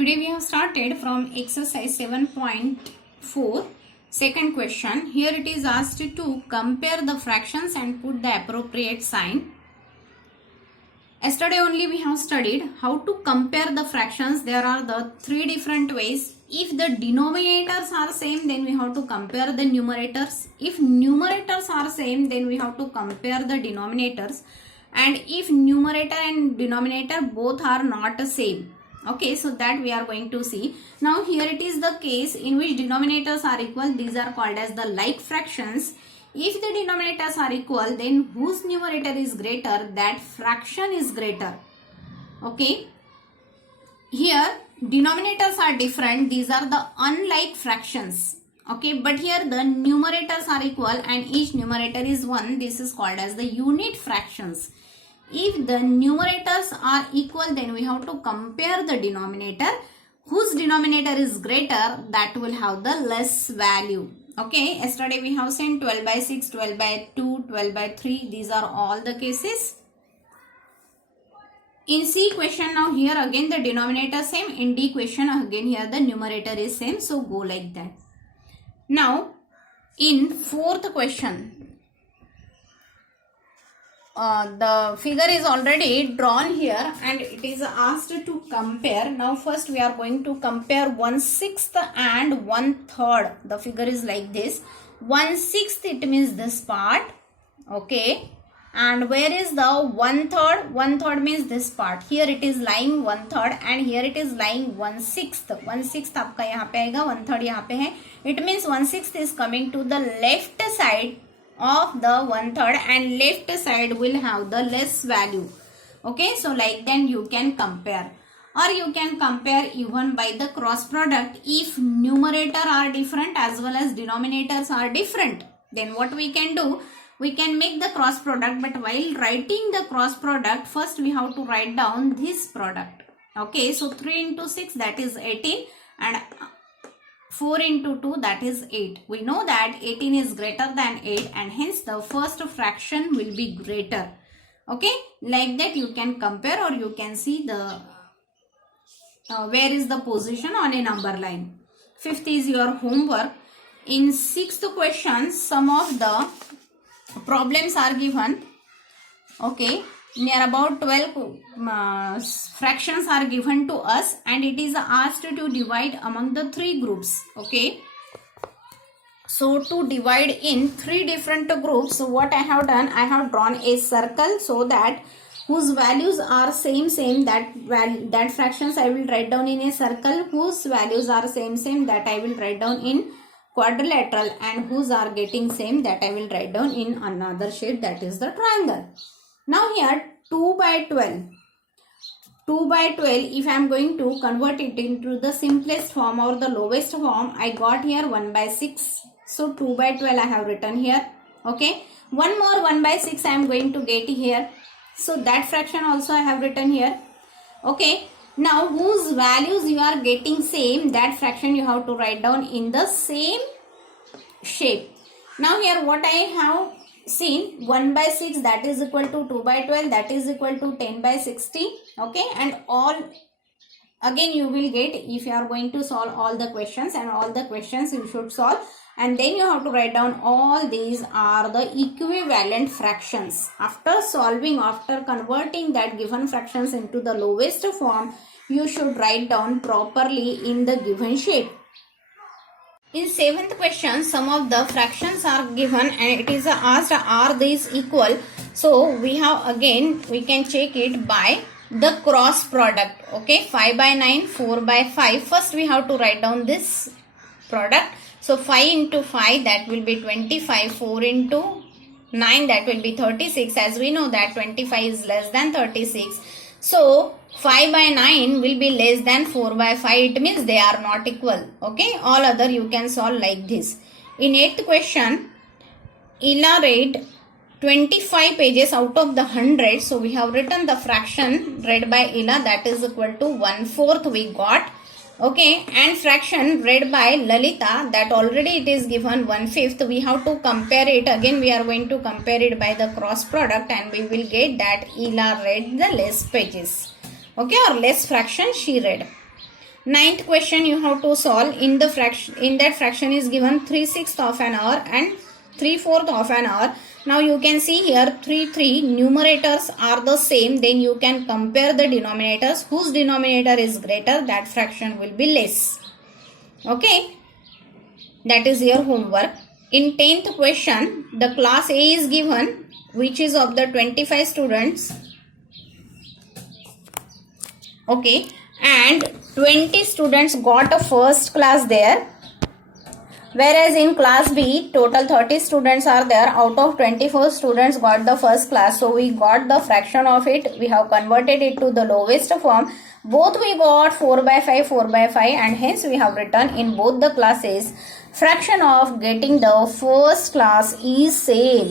Today we have started from exercise 7.4 second question. Here it is asked to compare the fractions and put the appropriate sign. Yesterday only we have studied how to compare the fractions. There are the three different ways. If the denominators are same, then we have to compare the numerators. If numerators are same, then we have to compare the denominators. And if numerator and denominator both are not the same, okay, so that we are going to see. Now here it is the case in which denominators are equal. These are called as the like fractions. If the denominators are equal, then whose numerator is greater, that fraction is greater. Okay, here denominators are different. These are the unlike fractions. Okay, but here the numerators are equal and each numerator is 1. This is called as the unit fractions. If the numerators are equal, then we have to compare the denominator. Whose denominator is greater, that will have the less value. Okay, yesterday we have seen 12 by 6, 12 by 2, 12 by 3. These are all the cases. In C question, now here again the denominator same. In D question, again here the numerator is same. So go like that. Now in fourth question, the figure is already drawn here and it is asked to compare. Now first we are going to compare 1/6 and 1/3. The figure is like this. 1/6, it means this part. Okay, and where is the 1/3? 1/3 means this part. Here it is lying 1/3 and here it is lying 1/6. 1/6 आपका यहाँ पे आएगा, 1/3 यहाँ पे है. It means 1/6 is coming to the left side of the 1/3 and left side will have the less value. Okay, so like then you can compare, or you can compare even by the cross product. If numerator are different as well as denominators are different, then what we can do, we can make the cross product. But while writing the cross product, first we have to write down this product. Okay, so 3 into 6, that is 18, and 4 into 2, that is 8. We know that 18 is greater than 8 and hence the first fraction will be greater. Okay, like that you can compare, or you can see the where is the position on a number line. Fifth is your homework. In sixth question, some of the problems are given. Okay, near about 12 fractions are given to us and it is asked to divide among the three groups. Okay, so to divide in three different groups, so what I have done, I have drawn a circle so that whose values are same, that fractions I will write down in a circle. Whose values are same, that I will write down in quadrilateral, and whose are getting same, that I will write down in another shape, that is the triangle. Now here 2 by 12. 2 by 12, if I am going to convert it into the simplest form or the lowest form, I got here 1 by 6. So 2 by 12 I have written here. Okay, one more 1 by 6 I am going to get here. So that fraction also I have written here. Okay, now whose values you are getting same, that fraction you have to write down in the same shape. Now here what I have seen, 1 by 6, that is equal to 2 by 12, that is equal to 10 by 60. Okay, and all again you will get, if you are going to solve all the questions, and all the questions you should solve, and then you have to write down all these are the equivalent fractions. After solving, after converting that given fractions into the lowest form, you should write down properly in the given shape. In seventh question, some of the fractions are given and it is asked, are these equal? So we have, again we can check it by the cross product. Okay, 5 by 9, 4 by 5. First we have to write down this product. So 5 into 5, that will be 25. 4 into 9, that will be 36. As we know that 25 is less than 36. So 5 by 9 will be less than 4 by 5. It means they are not equal. Okay, all other you can solve like this. In 8th question, Ila read 25 pages out of the 100. So we have written the fraction read by Ila, that is equal to 1/4 we got. Okay, and fraction read by Lalita, that already it is given 1/5. We have to compare it. Again we are going to compare it by the cross product and we will get that Ila read the less pages. Okay, or less fraction she read. Ninth question you have to solve. In the fraction, in that fraction is given 3/6 of an hour and 3/4 of an hour. Now you can see here 3 numerators are the same. Then you can compare the denominators. Whose denominator is greater, that fraction will be less. Okay, that is your homework. In 10th question, the class A is given, which is of the 25 students. Okay, and 20 students got a first class there, whereas in class B total 30 students are there. Out of 24 students got the first class, so we got the fraction of it, we have converted it to the lowest form. Both we got 4/5, 4/5, and hence we have written in both the classes fraction of getting the first class is same.